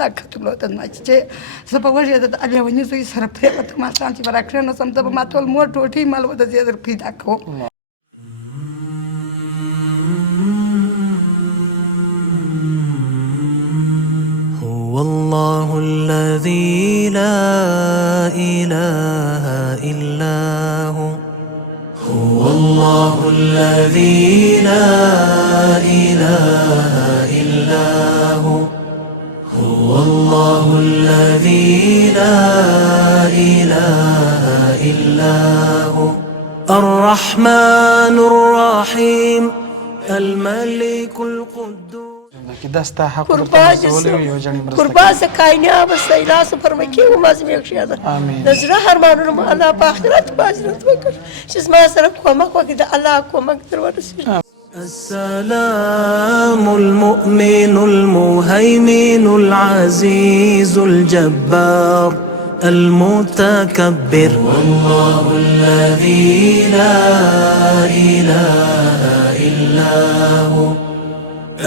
لا كتلو تناچ سپوږی د الیونی زوی سره په ما شانتي براکرنه سم د ما ټول مور ټوټي مال ود زیاتر پیدا کو هو الله الذي لا إله إلا هو هو الله الذي لا إله إلا هو هو الله الذي لا إله إلا هو الرحمن الرحيم الملك القدوس دستا حق قربان سکاینا بس ایلاس فرمکی و مازم یک شیاده نظر هر مانو الله باخرت بازرت وکر چیز ما سر کومک وکید الله کومک در ورسید السلام المؤمن المهيمن العزيز الجبار المتكبر والله الذي لا إله إلا هو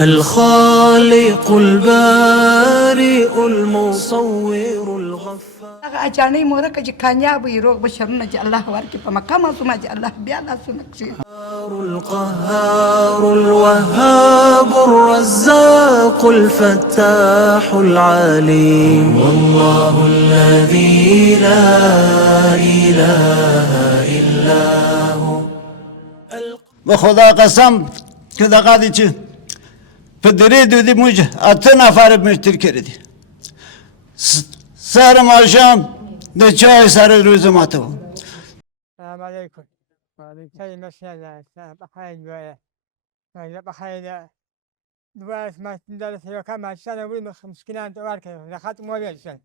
الخالق البارئ المصور الغفار اجاني مورك جي كانياب يروق بشرنا جي الله وركي فمقام ثم جي الله بيانا سنكسي القهار الوهاب الرزاق الفتاح العليم والله الذي لا إله إلا هو بخدا قسم که دقیقی چه پدری دودی موج اتنا فارب مشتر کردی سر ماشام ده چای سر روز ماتو السلام عليكم. سلام السلام بخير جوايا. بخير دواس ما تندرس كم سنة وين مسكينان توارك لخات مويل سنة.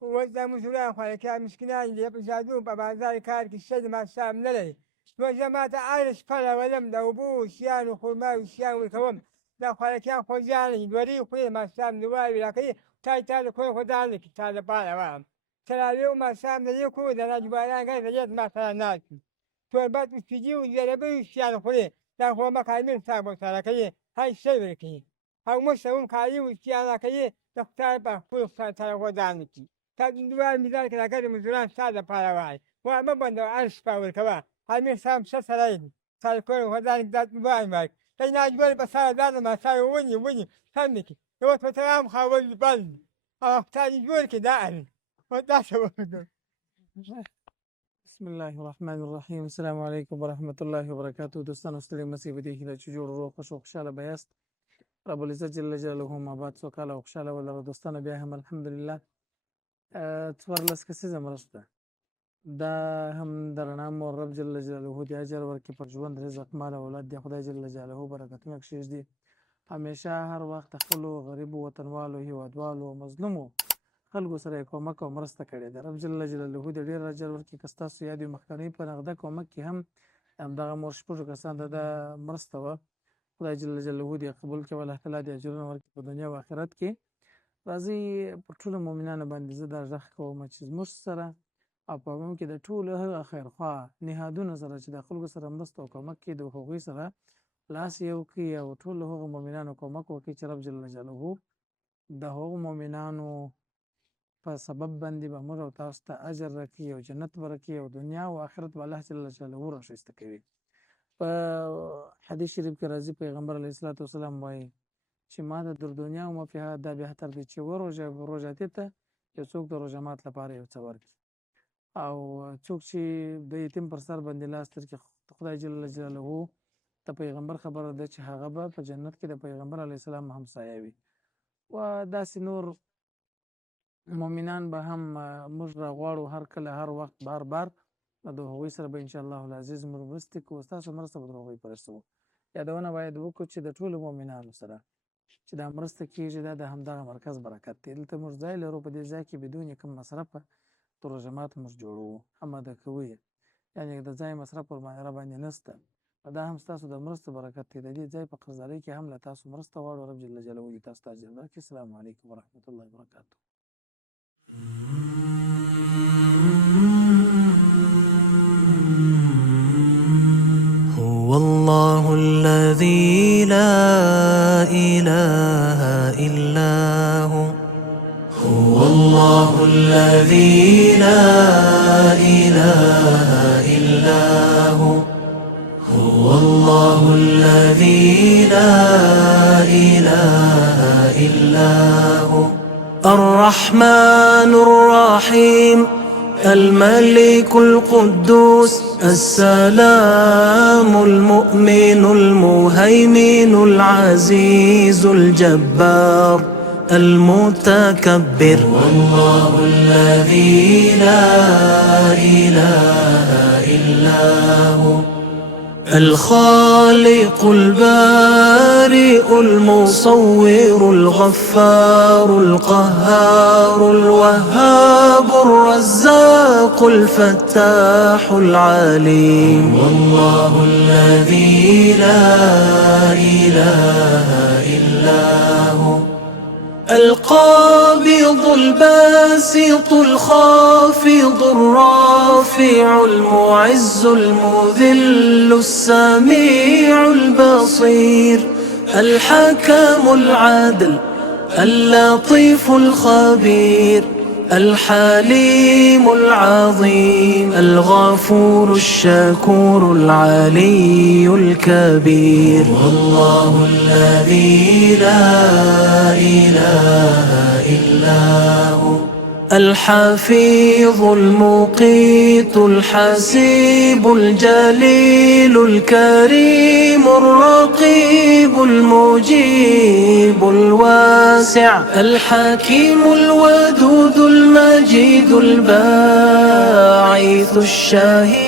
وإذا مسؤولين خالك مسكينان اللي يبزادون بابا ذلك كارك الشد ما سام نلي. وإذا ما تعرف فلا ولم دوبو شيان وخرما وشيان والكوم. لا خالك خوجاني دوري خوي ما سام دواري لكن تاي كل خدانك تاي بالا وام. ترى اليوم ما سام نليكو ده نجبانا كذا جت ما ترى ناس. توربات تجي ويجربوا شيان خليه لا هو ما كاين سامو ترى كذي هاي شيء كذي. هاو مش سوون كاين وشيان كذي تختار بقول ترى خدانك. تدوار ميزان كذا كذا مزران سادة بالا واي. وما بندو ألف باول كوا. هاي من سام شسرين. ترى كل خدانك ده باي ماك. تيجي نجبر بس هذا ما صار وني سامك. لو تترام خاول بال. تاني يقول كده أنا. بسم الله الرحمن الرحیم. السلام علیکم ورحمة الله وبرکاته. دوستانو ستړي مسیح به دې هیله چې جوړ روغ خوش او خوشحاله به یاست. رب العزت جل جلاله هم آباد سوکاله او خوشحاله ولرو. دوستانو بیا هم الحمدلله څوارلس کسیزه مرسته دا هم د رڼا مور رب جل جلاله دې اجر ورکړي پر ژوند رزق مال اولاد دې خدای جل جلاله برکتونه کښېږدي همیشه هر وخت خپلو غریبو وطنوالو هیوادوالو او مظلومو خلکو سره کومک او مرسته کړې ده. رب جل جلاله دې ډېر اجر ورکړي. که ستاسو یاد وي مخکنۍ په نغده کومک کې هم همدغه مور شپږو کسانو ته دا مرسته وه. خدای جل جلاله دې قبول کړي او الله تعالی دې اجرونه ورکړي په دنیا او آخرت کې. راځئ پر ټولو مؤمنانو باندې زه دا غږ کوم چې زموږ سره او په عموم کې د ټولو هغه خیرخواه نهادونو سره چې د خلکو سره مرسته او کومک کوي د هغوی سره لاس یو کړي او ټولو هغو مؤمنانو کومک وکړي چې رب جل جلاله د هغو مؤمنانو په سبب باندې به موږ او تاسو ته اجر راکړي او جنت به راکړي او دنیا او آخرت به الله جل جلاله راښایسته کوي. په حدیث شریف کې راځي پیغمبر علیه الصلاة والسلام وایي چې ما ته در دنیا او ما فیها دا بهتر دی چې روژه ته یو څوک د روژه مات لپاره یو څه ورکړي او څوک چې د یتیم پر سر باندې لاس تر کړي خدای جل جلاله د پیغمبر خبره ده چې هغه به په جنت کې د پیغمبر علیه السلام همسایه وي. و داسې نور مؤمنان به هم موږ راغواړو هر کله هر وخت بار د هغوی سره به انشاءالله العزیز موږ مرستې کوو. ستاسو مرسته به د هغوی په رسوو. یادونه باید وکړو چې د ټولو مؤمنانو سره چې دا مرسته کېږي دا د همدغه مرکز برکت دی. دلته موږ ځای لرو په دې ځای کې بدون کوم مصرفه د روژه مات موږ جوړوو اماده کوو یې یعنې د ځای مصرف ورباندې راباندې نشته. دا هم ستاسو د مرستو برکت دی. د دې ځای په قرضدارۍ کې هم له تاسو مرسته غواړو. رب جل جلاله دې تاسو ته اجر درکړي. السلام علیکم ورحمة الله وبرکاته. هو الله الذي لا إله إلا هو الله الذي لا إله إلا هو هو الله الذي لا إله إلا هو الرحمن الرحيم الملك القدوس السلام المؤمن المهيمن العزيز الجبار المتكبر والله الذي لا إله إلا هو الخالق البارئ المصور الغفار القهار الوهاب الرزاق الفتاح العليم والله الذي لا إله إلا هو القابض الباسط الخافض الرافع المعز المذل السميع البصير الحكم العادل اللطيف الخبير الحليم العظيم الغفور الشكور العلي الكبير والله الذي لا إله إلا هو الحفيظ المقيت الحسيب الجليل الكريم الرقيب المجيب الواسع الحكيم الودود المجيد الباعث الشهيد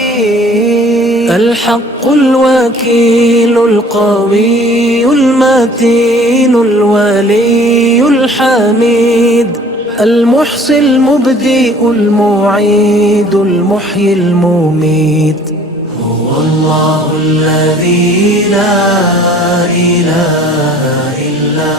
الحق الوكيل القوي المتين الولي الحميد المحصي المبدئ المعيد المحيي المميت هو الله الذي لا إله إلا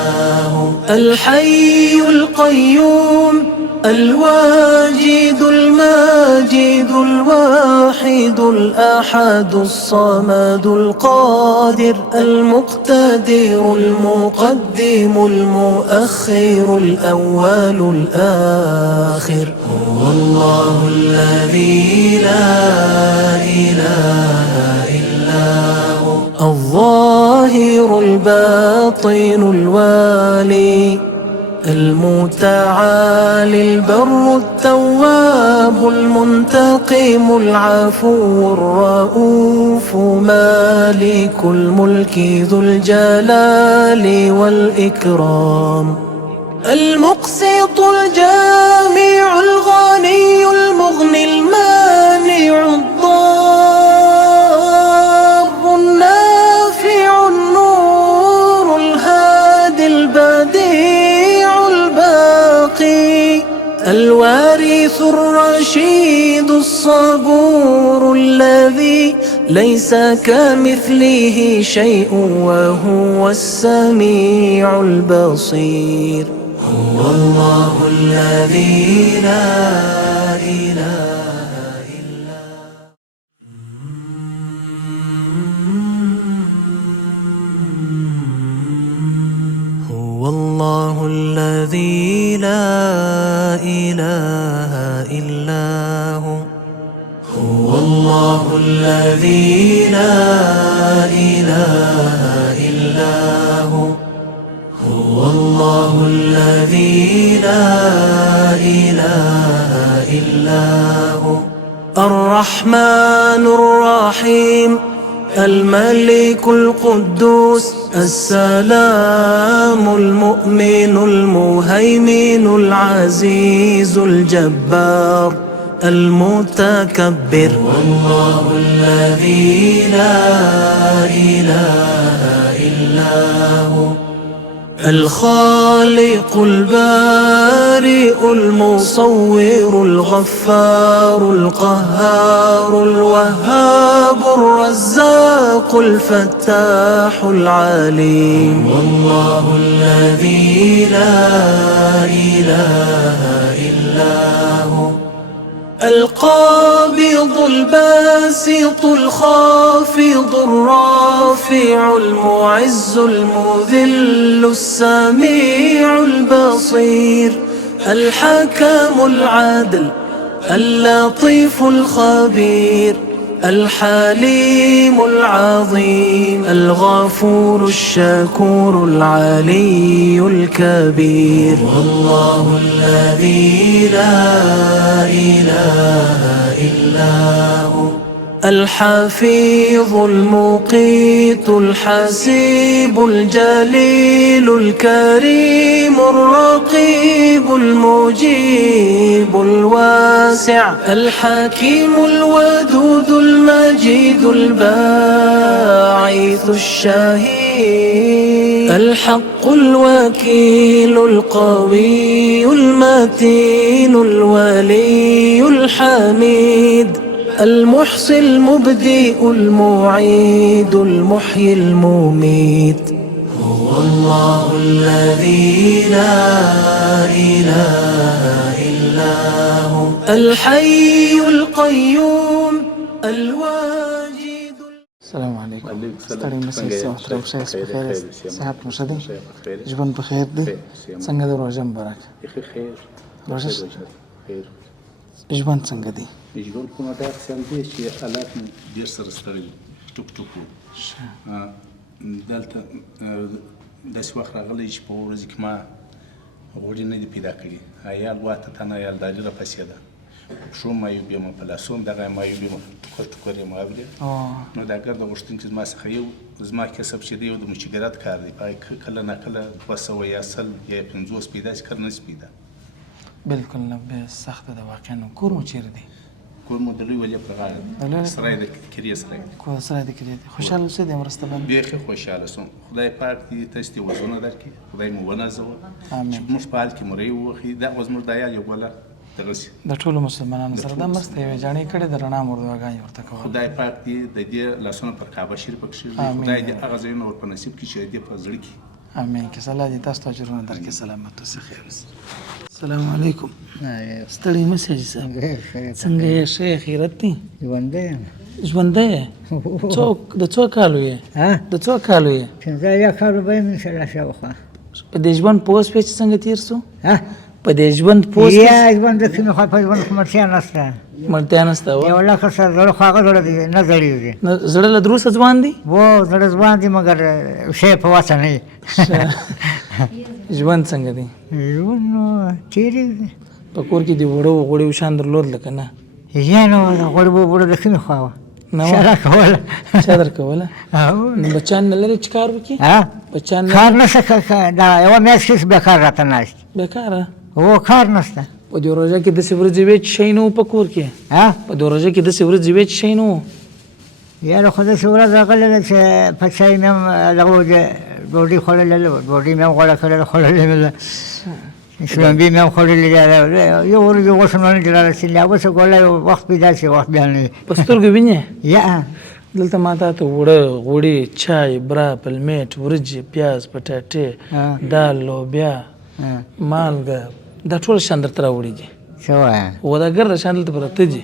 هو الحي القيوم الواجد الماجد الواحد الأحد الصمد القادر المقتدر المقدم المؤخر الأول الآخر هو الله الذي لا إله إلا هو الظاهر الباطن الوالي المتعالي البر التواب المنتقم العفو الرؤوف مالك الملك ذو الجلال والإكرام المقسط الجامع الغني المغني المانع الضار النافع النور الهادي البديع الوارث الرشيد الصبور الذي ليس كمثله شيء وهو السميع البصير هو الله الذي لا إله إلا هو الله الذي لا إله إلا هو هو الله الذي لا إله إلا هو هو الله الذي لا إله إلا هو الرحمن الرحيم الملك القدوس السلام المؤمن المهيمن العزيز الجبار المتكبر والله الذي لا إله إلا هو الخالق البارئ المصور الغفار القهار الوهاب الرزاق الفتاح العليم والله الذي لا إله إلا هو القابض الباسط الخافض الرافع المعز المذل السميع البصير الحكم العادل اللطيف الخبير الحليم العظيم الغفور الشكور العلي الكبير والله الذي لا إله إلا هو الحفيظ المقيت الحسيب الجليل الكريم الرقيب المجيب الواسع الحكيم الودود المجيد الباعث الشهيد الحق الوكيل القوي المتين الولي الحميد المحصي المبدئ المعيد المحيي المميت هو الله الذي لا إله إلا هو الحي القيوم الواجد. السلام عليكم. ستړي مسئ څه محترم شیخ بخیر صحت مو ښه دی ژوند په خیر دی څنګه د روژه مبارک روژه ژوند څنګه دی ژوند کومه داسې هم دی چې حالات مې ډېر سره ستړی ټوک ټوک وو دلته داسې وخت راغلی چې په ورځ کې ما غوړي نه دي پیدا کړي عیال واته تنه عیالداري راپسې ده پښو مایوب یم په لاسو هم دغه مایوب یم ټوکر ټوکر یم اورې نو دا ګرده غوښتم چې زما څخه یو زما کسب چې دی یو د مچګرات کار دی په کله ناکله 200 یا 100 یا 50 پیدا چې کار نه پیدا بالکل نه به سخته ده واقعا کور مو چیرې دی کور مو د لوی ولي پر غاړه سرای د کریه سرای کور سرای د کریه خوشاله اوسئ د مرسته باندې بیخي خوشاله سوم خدای پاک دې تاسو ته وزونه درکړي خدای مو ونازوه چې موږ په حال کې مرۍ ووخي دا اوس موږ د عیال یو بله دغسې د ټولو مسلمانانو سره دا مرسته یوې جاڼۍ کړې د رڼا مور دعاګانې ورته کول خدای پاک دې د دې لاسونه پر کعبه شریفه کښېږدي خدای دې هغه ځایونه ور په نصیب کړي چې د دې په زړه کې امین که الله دې تاسو ته اجرونه درکړي سلامت اوسئ خیر اوسئ السلام علیکم ستړي مه سې صاحب څنګه یې ښه یې خیرت دی ژوندی یم ژوندی یې د څو کالو یې د څو کالو یې 15 کالو به یم انشاءالله شاوخوا په دې ژوند پوه شوې چې څنګه تېر سو په دې ژوند پوه شوې یا ژوند د کومې خوا په ژوند کې مړتیا نشته مړتیا نشته یو لکه سره زړه خو هغه زړه دی نه زړېږي زړه له دروسه ځوان دی و زړه ځوان دی مګر شی په وسه نه ژوند څنګه دی ژوند نو تېرېږي په کور کې د وړو غوړیو شان درلود لکه نه یا نو غوړي وړو د کومې خوا وه شره کوله چا در کوله نو بچیان نه لرې چې کار وکړي بچیان کار نشته دا یوه میاشت کې بېکار راته ناست بېکاره هو کار نشته په دې روژه کې داسې ورځې وې چې شی نه و په کور کې په دې روژه کې داسې ورځې وې چې شی نه و یاره خو داسې ورځ راغلې ده چې په چای مې هم دغه ډوډۍ خوړلې ده ډوډۍ مې هم غوړه کړې ده خوړلې مې ده شلومبې مې هم خوړلې ده یو ورځ غوښه مې نه دي رارسېدلې هغه څه ګوله یو وخت پیدا شي وخت بیا نه وي په سترګو وینې یا دلته ما ته اوړه غوړي چای برا پلمېټ وریجې پیاز پټاټې دال لوبیا مالګه دا ټول شیان درته راوړي دي څه وایه و دا ګرده شیان دلته پراته دي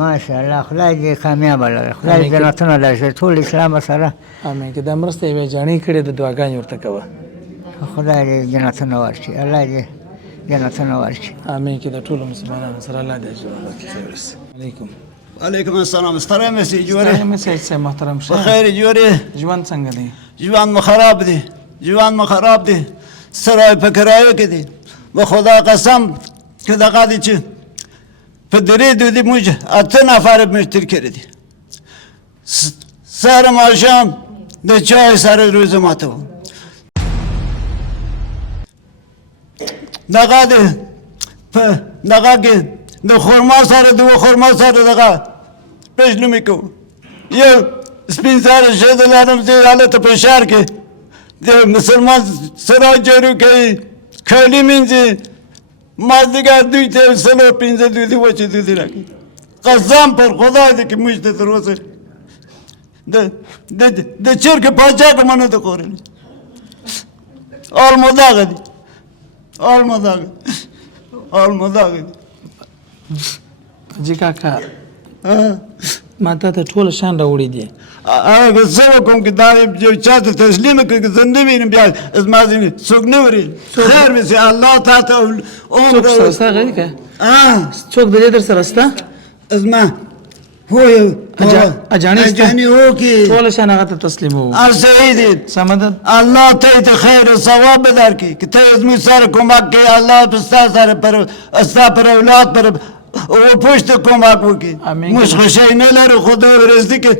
ماشاءالله خدای دې کامیابه لري خدای دې جنتونه درکړي ټول اسلام سره امین که دا مرسته یوې جاڼۍ کړې د دعاګانې ورته کوه خدای دې جنتونه ورکړي الله دې جنتونه ورکړي امین که د ټولو مسلمانانو سره الله دې اجر ورکړي خیر اوسئ علیکم وعلیکم السلام ستړی مې سې جوړې ستړی مې سې صاحب محترم شه بخیر جوړې ژوند څنګه دی ژوند مو خراب دی ژوند مو خراب دی سرای په کرایه کې دی به خدا قسم که دغه دی چې په درې دودي موږ 8 نفر مشتر کړي دي سهار ماښام د چای سره روزه ماته وو دغه دی په دغه کې د خرما سره د خرما سره دغه پېژنې کوو یو سپین سره ښځه لرم چې هلته په ښار کې د مسلمان سره جارو کوي کالي مینځي مازدیګر دوی ته 115 دودي وچې دودي راکړي قسم پر خدای دی که موږ ته تر اوسه د چرګ پاچا که منو ته خوړلي حال مو دغه دی حال مو دغه حال مو دغه دی جی کاکا ما ته ټول شان راوړي دي. هغه څه وکړم چې دا یو چا ته تسلیم کړي که زه نه وینم بیا زما ځینې څوک نه وري خیر مې سي الله تا ته څوک سره ستا غږ که څوک د دې در سره ستا زما هو یو اجاني هو کې ټول شان هغه ته تسلیموو. هر صحیح دی سمه ده. الله ته ته خیر او ثواب درکړي که ته زموږ سره کومک کوې الله په ستا سره ستا پر اولاد پر پشت کمک وکړي. موږ خو شی نه لرو خو دا ورځ کې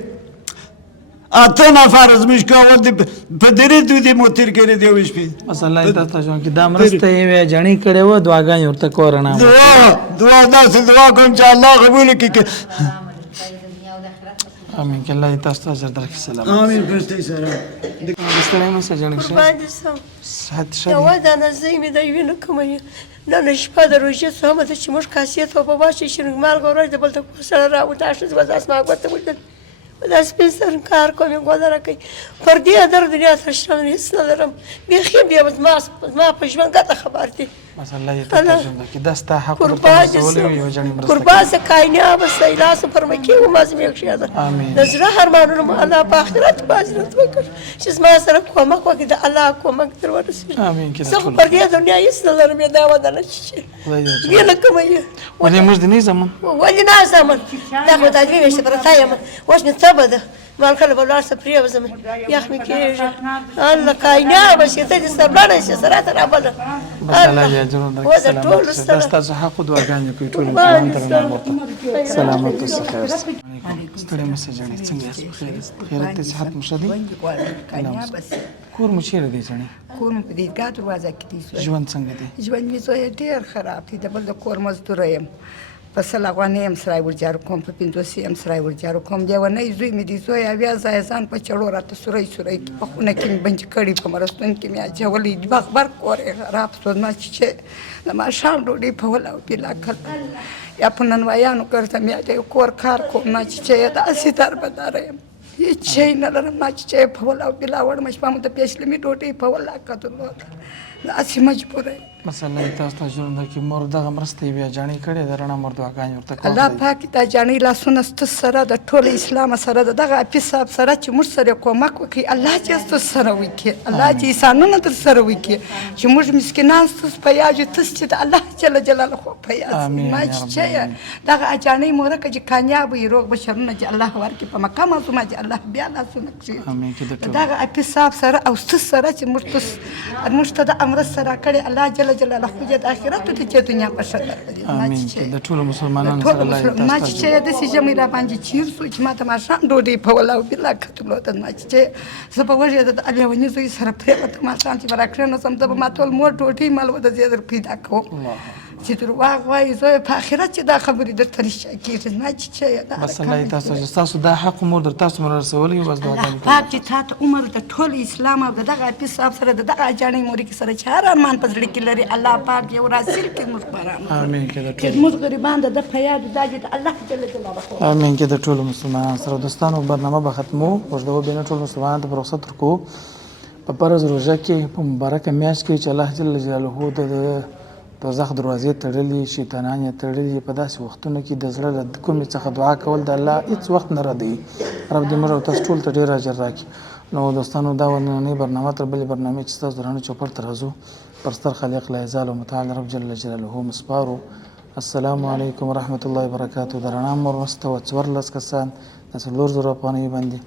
اته نفر زموږ کول دي په درې دودې مو تېر کړي دی یوې شپې. بس الله یې تاسو ته ژوند کړي. دا مرسته یې وې جڼۍ کړې وه دعاګانې ورته کوه رڼا دعا داسې دعا کوم چې الله قبول کړي. امین که الله دې تاسو ته اجر درکړي. سلام امین فرشتې سره ستړی مه سه جڼۍ شه قربان دې سم صحت ښه یوه دی. دانه زوی مې د وینو کموي نن شپه د روژې څومه ده چې موږ کاسې ته په واچوي شیرینګ مالګه ورځ د بل ته سره راوته ښځه به داسې ما ګوته ولیدل دا سپین سر کار کوم ګودره کوي پر دې در دنیا تر شرم هېڅ نه لرم بیخي بیا زما په ژوند ګټه خبر دي. بس الله یې تاسو ته ژوند درکړي. دا ستا حق ورته قربان دې رسولی وي یوه جڼۍ مرسته قربان زه کایناب سیلاس فرمکي وم از میکشه ده د زړه ارمانونه مو الله په آخرت بازرت وکړ چې زما سره کومک وکړي د الله کومک در ورسېږي. امین که زه خو پر دې دنیا هېڅ نه لرم دا ودانه چې وینه کومه ولې موږ دې نه زمون ولې نه زمون دا خو دا دوې میاشتې پرته یم اوس مې تبه ده مال کله به ولاړ شه پرېوځم یخ مې کېږي الله کاینابه شي ته دې سربلنه شي سره ته رابله بس الله دې اجرونه درکړي. سلامت اوسئ. دا ستاسو حق و دعاګانې کوي ټول مسلمان ته رڼا ورته. سلامت اوسئ. خیر اوسئ. ستړی مه سه جڼۍ څنګه یاست بخیر یاست خیریت دی صحت مو ښه دی کور مو چیرې دی جڼۍ کور مې په دیدګاه دروازه کې دی ژوند څنګه دی ژوند مې زوی ډېر خراب دی د بل د کور مزدوره یم په سل افغانۍ یم سرای ورجارو کوم په 50 یم سرای ورجارو کوم لیونی زوی مې دی زوی اویا ځایه ځان په چړو راته سوری سوری په خونه کې مې بنچ کړي په مرستون کې مې اچولی بخبر کور یې خراب شو زما چې د ماښام ډوډۍ په وله او بېلا کړ یا په ننوایانو ګرځم یا د کور کار کوم ما چې داسې دربداره یم هېڅ شی نه لرم ما چې په وله او بېلا وړم شپه مو د پیشلمي ډوډۍ په وله درلوده داسې مجبوره یم. بس الله دې تاسو ته اجرونه درکړي. مور دغه مرسته یې بیا جاڼۍ کړې ده رڼا مور دعاګانې ورته کوم الله پاک دا جانۍ لاسونه ستاسو سره د ټول اسلام سره د دغه حفیظ صاحب سره چې موږ سره کومک وکړي الله چې ستاسو سره وکړي الله چې احسانونه در سره وکړي چې موږ مسکینان ستاسو په یاد یو تاسو چې د الله جل جلاله په یاد ما چې دغه جانۍ مورکه چې کامیاب وي روغ بشرونه چې الله ورکړي په مکه معظومه چې الله بیا لاسونه کړي دغه حفیظ صاحب سره او ستاسو سره چې موږ ته د مرسته راکړې الله جل جلاله خو دې د آخرت ته چې دنیا په ښه درکړي. امین چې د ټولو مسلمانانو سره الله دې ما تاسو چې داسې ژمی را باندې چیر شو چې ما ته ماښام ډوډۍ په وله او بېلا کتلو ته ما چې زه په وږې د لیوني زوی سره پرېوتم ماښام چې به راکښېنستم ته به ما ټول مور ډوډۍ مال به د دې در پیدا کوم چې درواغ وایي زوی په آخرت چې دا خبرې درته رښتیا کېږي ما چې بس الله دې تاسو ستاسو دا حق مور در تاسو مو رسولی بس دعاګانې پاک چې تا ته عمر د ټول اسلام او د دغه حفیظ صاحب سره د دغه جانۍ مورکې سره چې هر ارمان په زړه کې لري الله پاک یو راسل کې موږ باران امین که د چې موږ غریبان د په یاد دا چې الله جل جلاله امین که د ټولو مسلمانانو سره دوستانو برنامه به ختمو اوږدوو بیا نه ټول مسلمانانو ته به رخصت ورکوو په فرض روژه کې په مبارکه میاشت کې چې الله جل جلاله د دوزخ دروازې تړلي شیطانان یې تړلي په داسې وختونو کې د زړه له کومې څخه دعا کول د الله هېڅ وخت نه ردوي. رب دې موږ او تاسو ټول ته ډېر اجر راکړي. نو دوستانو دا نننۍ برنامه تر بلې برنامې چې ستاسو درانه چوپړ ته راځو پر ستر خالق لا یزال و متعال رب جل جلاله مسپارو. السلام علیکم ورحمة الله وبرکاته. د رڼا مور مرسته وه 14 کسان د 4,000 افغانیو باندې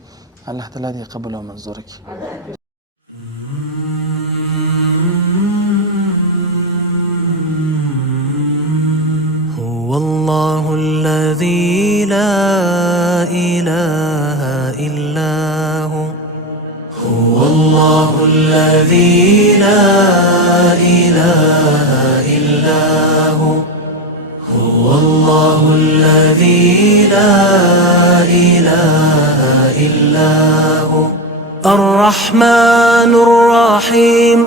الله تعالی دې قبول او منظور کړي. هو الله الذي لا إله إلا هو هو الله الذي لا إله إلا هو هو الله الذي لا إله إلا هو الرحمن الرحيم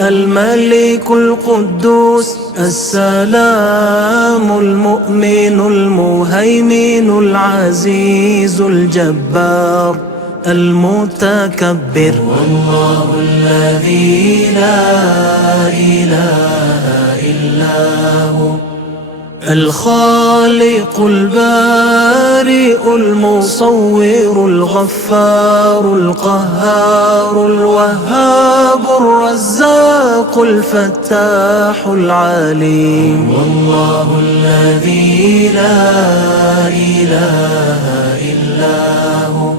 الملك القدوس السلام المؤمن المهيمن العزيز الجبار المتكبر والله الذي لا إله إلا هو الخالق البارئ المصور الغفار القهار الوهاب الرزاق الفتاح العليم. والله الذي لا إله إلا هو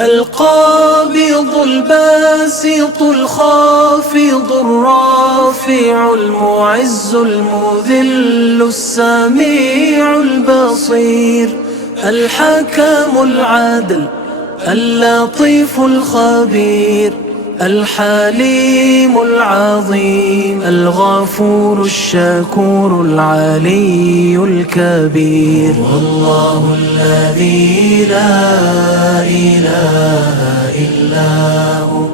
القابض الباسط الخافض الرافع المعز المذل السميع البصير الحكم العادل اللطيف الخبير الحليم العظيم الغفور الشكور العلي الكبير. والله الذي لا إله إلا هو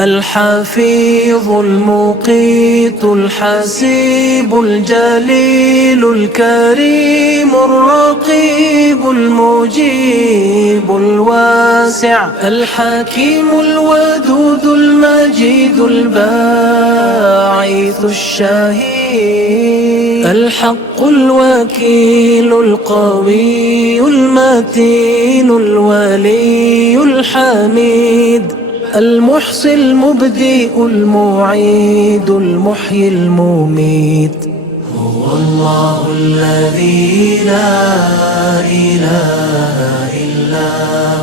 الحفيظ المقيت الحسيب الجليل الكريم الرقيب المجيب الواسع الحكيم الودود المجيد الباعث الشهيد الحق الوكيل القوي المتين الولي الحميد المحصي المبدئ المعيد المحيي المميت. هو الله الذي لا إله إلا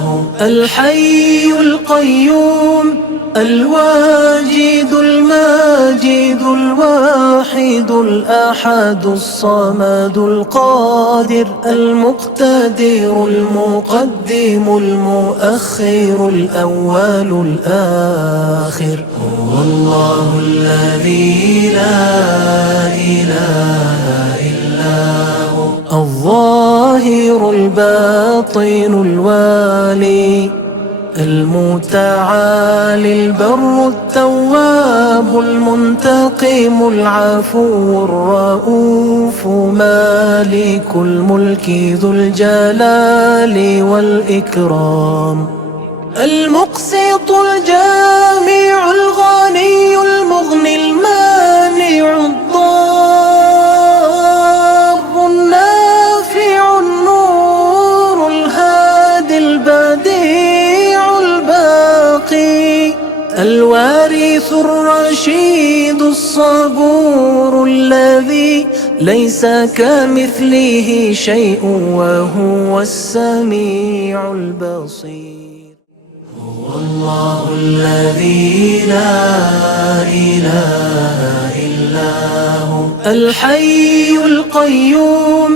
هو الحي القيوم الواجد الماجد الواحد الأحد الصمد القادر المقتدر المقدم المؤخر الأول الآخر. هو الله الذي لا إله إلا هو الظاهر الباطن الوالي المتعالي البر التواب المنتقم العفو الرؤوف مالك الملك ذو الجلال والإكرام المقسط الجامع الغني المغني المانع الضار النافع النور الهادي البديع الوارث الرشيد الصبور الذي ليس كمثله شيء وهو السميع البصير. هو الله الذي لا إله إلا هو الحي القيوم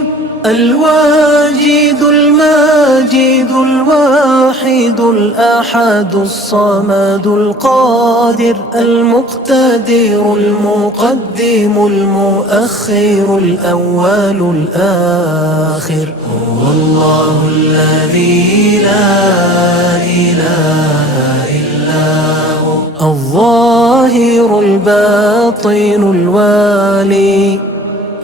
الواجد الماجد الواحد الأحد الصمد القادر المقتدر المقدم المؤخر الأول الآخر. هو الله الذي لا إله إلا هو الظاهر الباطن الوالي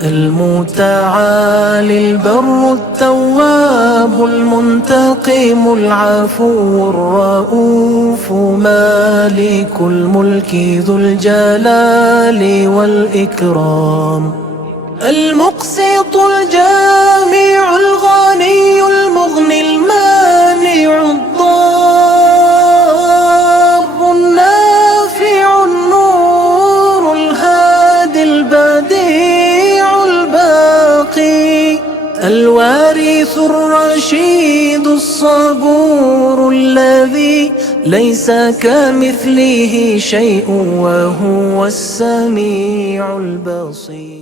المتعالي البر التواب المنتقم العفو الرؤوف مالك الملك ذو الجلال والإكرام المقسط الجامع الغني المغني المانع الضار النافع النور الهادي البديع الوارث الرشيد الصبور الذي ليس كمثله شيء وهو السميع البصير.